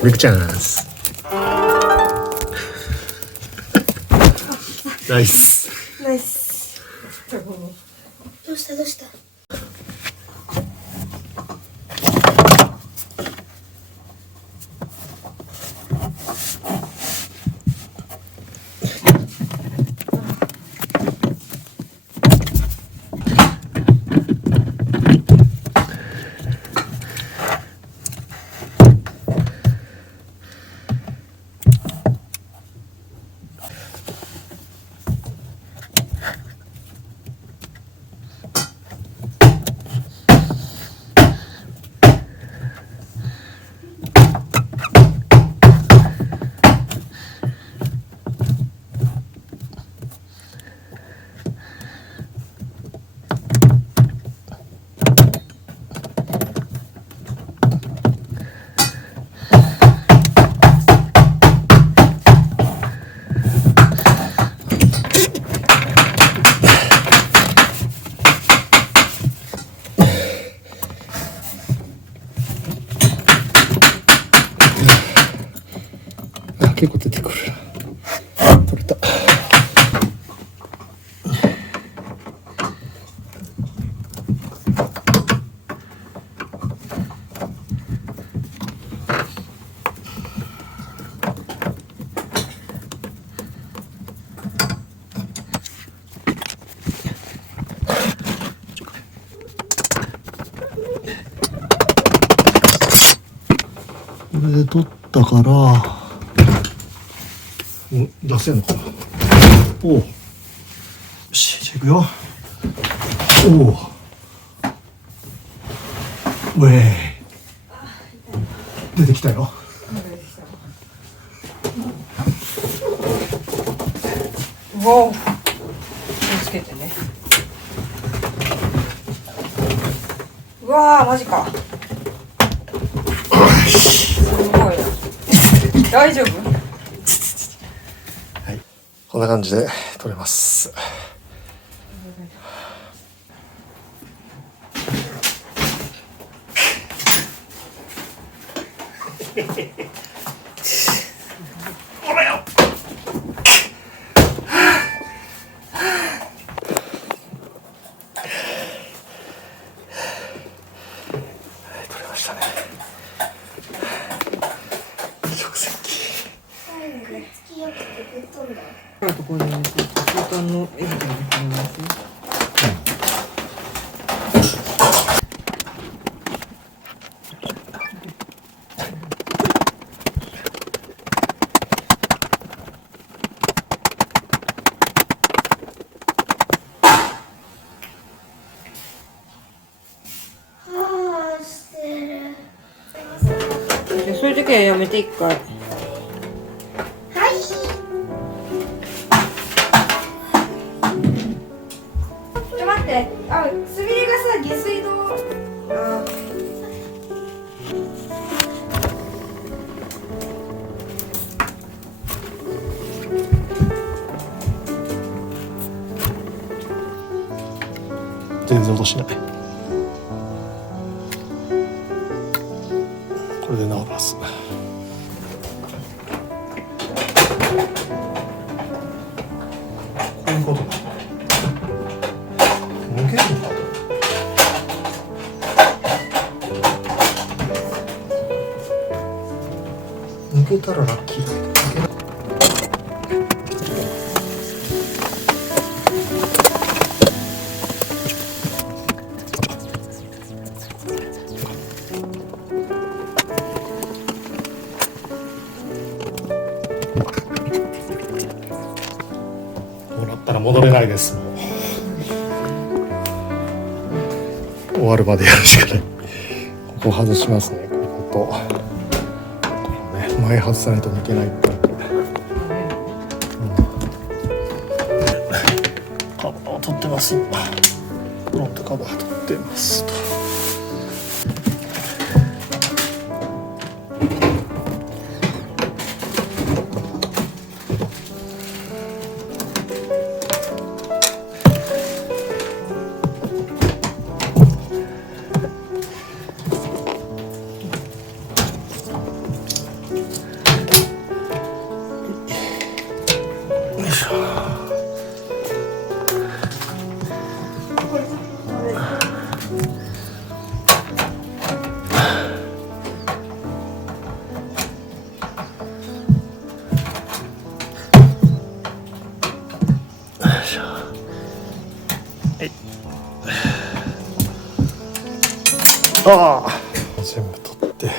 ビッグチャンス。ナイス。ナイス。どうしたどうした。結構出てくる。取れた。これで取ったから出せんのかな。おお、よし、じゃあいくよ。おお、ウェイ、出てきたよ。おお、気をつけてね。うわー、マジか。すごいな。大丈夫？こんな感じで取れます。ほらよ。取れましたね。食洗機。ところに空間のエビができますね。そういう時はやめて一回。あ、すみれがさ、下水道。全然音しない。これで治るはず。こういうことだ。抜けるのか。抜けたらラッキーだけど。こうなったら戻れないです。終わるまでやるしかない。ここ外しますね。このね、前外さないと抜けないって。カバーを取ってます。フロントカバー取ってますと。ああ全部取って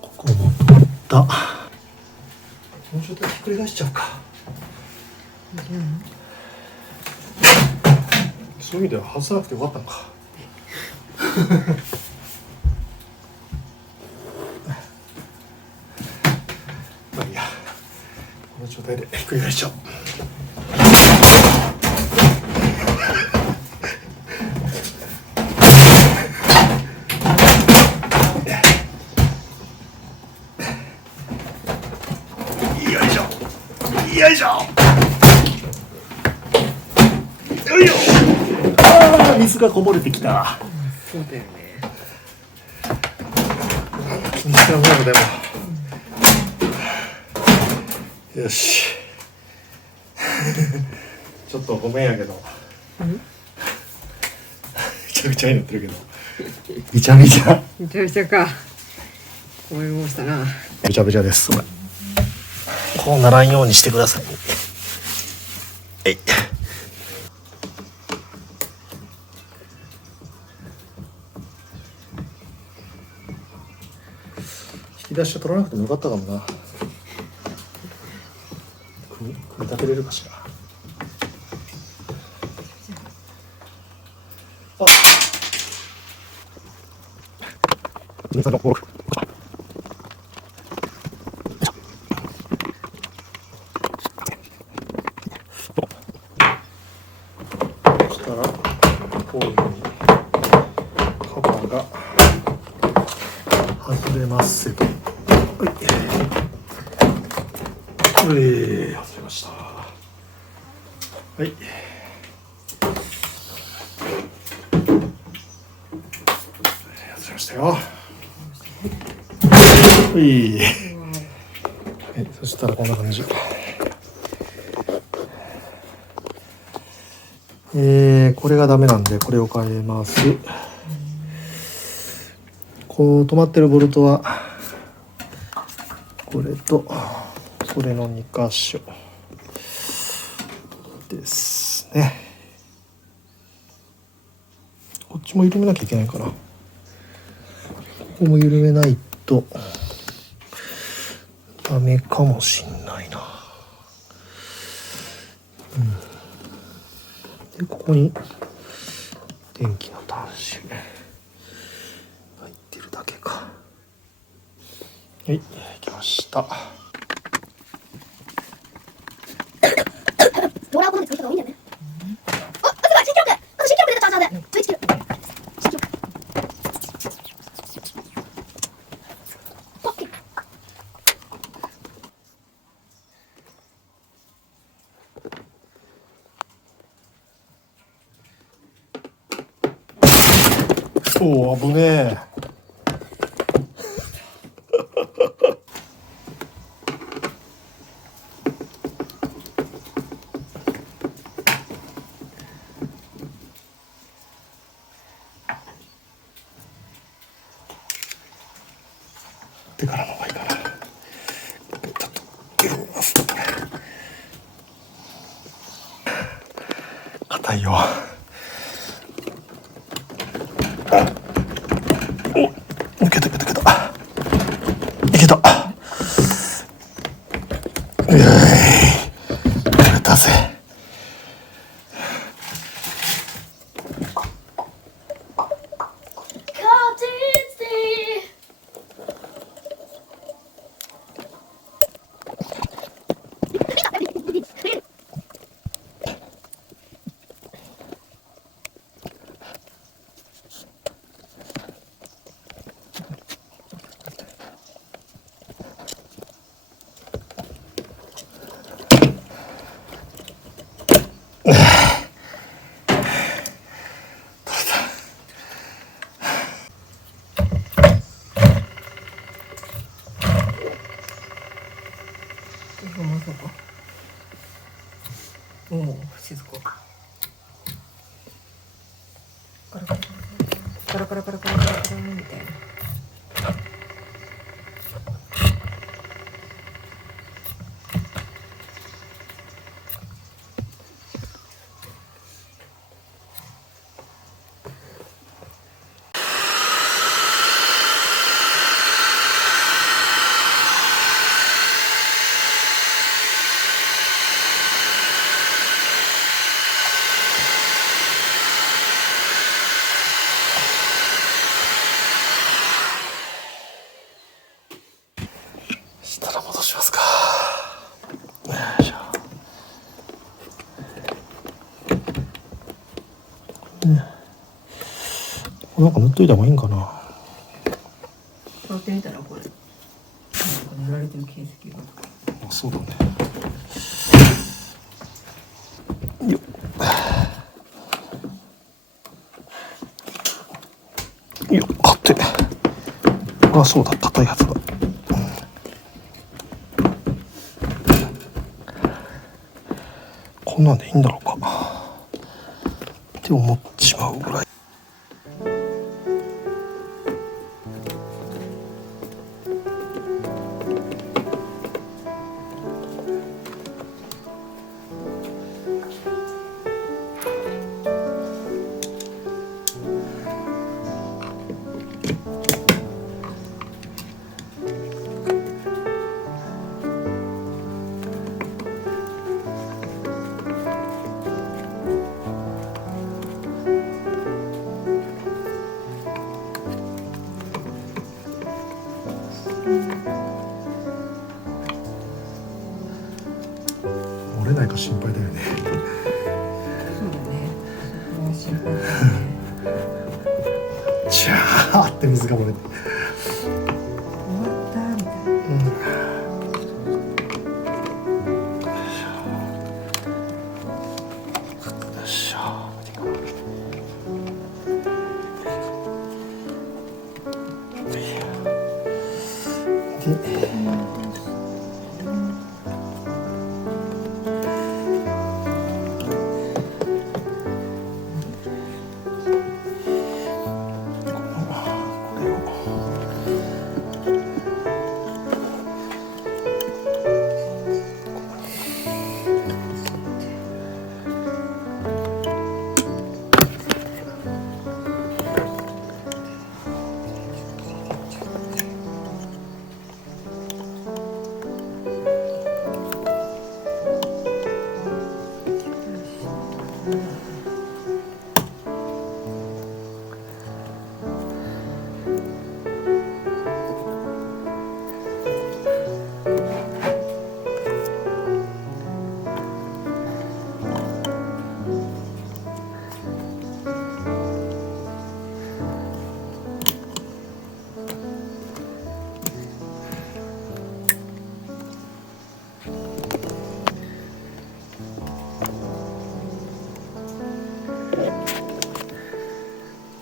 ここも取った。もうちょっとひっくり返しちゃうか。そういう意味では外さなくてよかったのか。まあいいや、この状態でひっくり返しちゃおう。よいしょよいしょよいしょ。ああ水がこぼれてきた。そうだよね。気にしてなものでもよしちょっとごめんやけどめちゃくちゃになってるけどびちゃびちゃめちゃめちゃか。思いましたな。びちゃびちゃです。こうならんようにしてください。えい。引き出しは取らなくてもよかったかもな。組み立てれるかしら。あ。皆さんのフォーク。そしたらこういうふうにカバーが外れますけど。外れました。はい。外れましたよ。はい。そしたらこんな感じ。これがダメなんでこれを変えます。こう止まってるボルトはこれとこれの2箇所ですね。こっちも緩めなきゃいけないかな。ここも緩めないとダメかもしんないな。でここに電気の端子入ってるだけか。はい、来ました。ローラーボードで作った方がいいんだよね。あ、すごい新記録。あと新記録出たチャージャーで11キロ。新記録。おお、危ねえ。手からの方がいいかな。ちょっと緩めます。これ硬いよ。お、抜けた抜けたいけた。取れたぜ。まさか。おお、静か。カラカラカラカラカラカラカラカラみたいな。なんか塗っといた方がいいんかな。触ってみたらこれなんか塗られてる形跡が。あ、そうだね。よっ。よっ、買って。あ、そうだ、硬いやつだ。こんなんでいいんだろうかって思っちまうぐらい。折れないか心配だよね。そうだね。そこは心配だね。ジャーって水が漏れて。終わったみたいな。よっしゃ。で。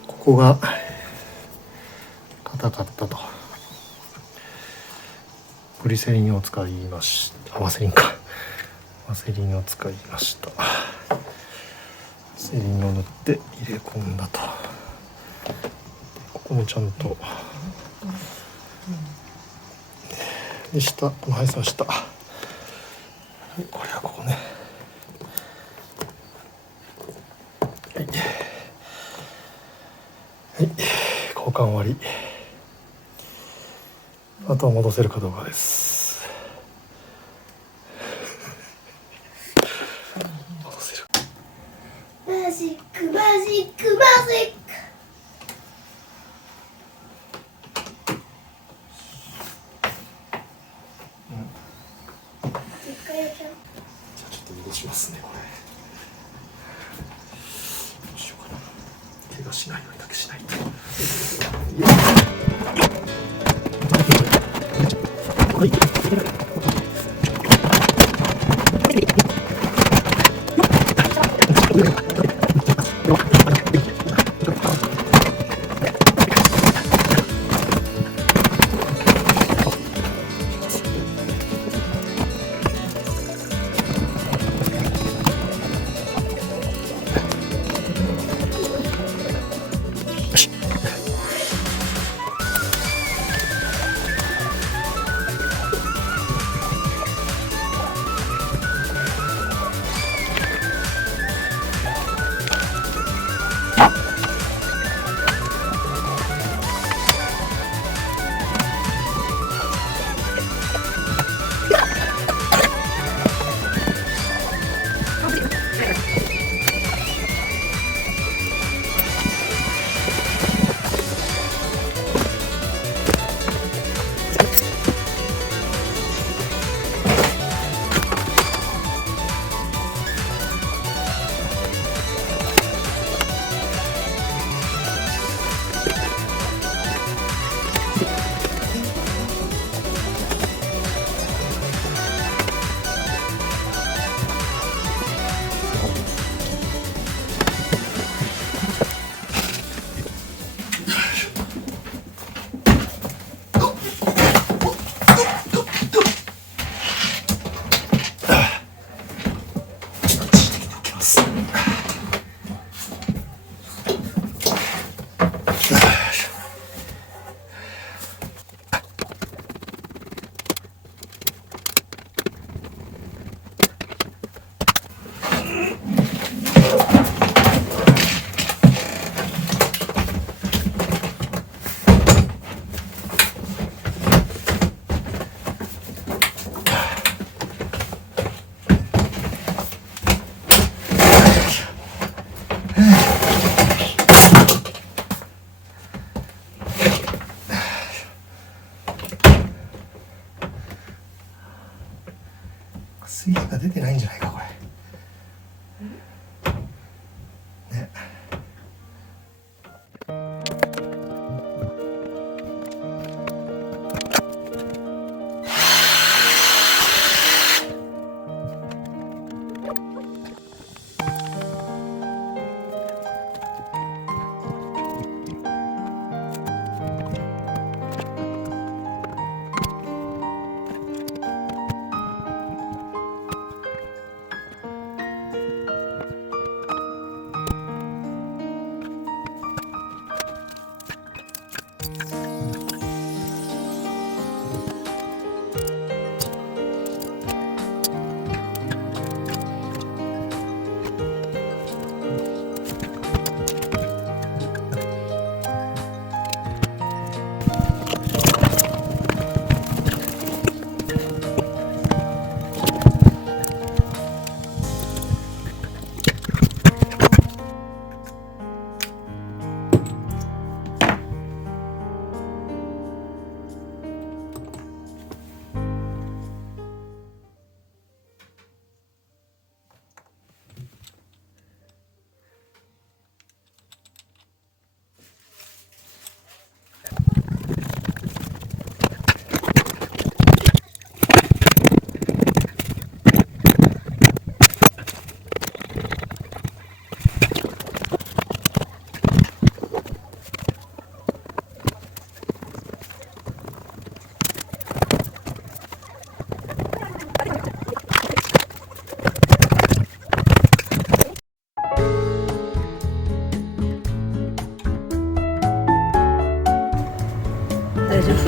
ここが硬かったと。グリセリンを使いました。ワセリンか。ワセリンを使いました。ワセリンを塗って入れ込んだと。ここもちゃんと。で下、この配線は下。これはここね。はい。はい、交換終わり。あとは戻せるかどうかです。戻せる。マジックマジックマジック。じゃあちょっと戻しますねこれ。どうしようかな。怪我しないようにだけしないと。はい。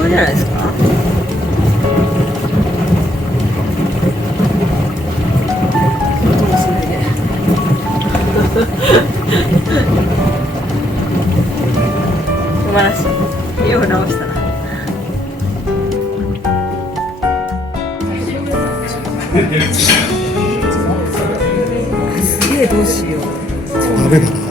じゃないですか。音もすごいね。素晴らしい。よう直したな。すげえどうしよう。ダメだな。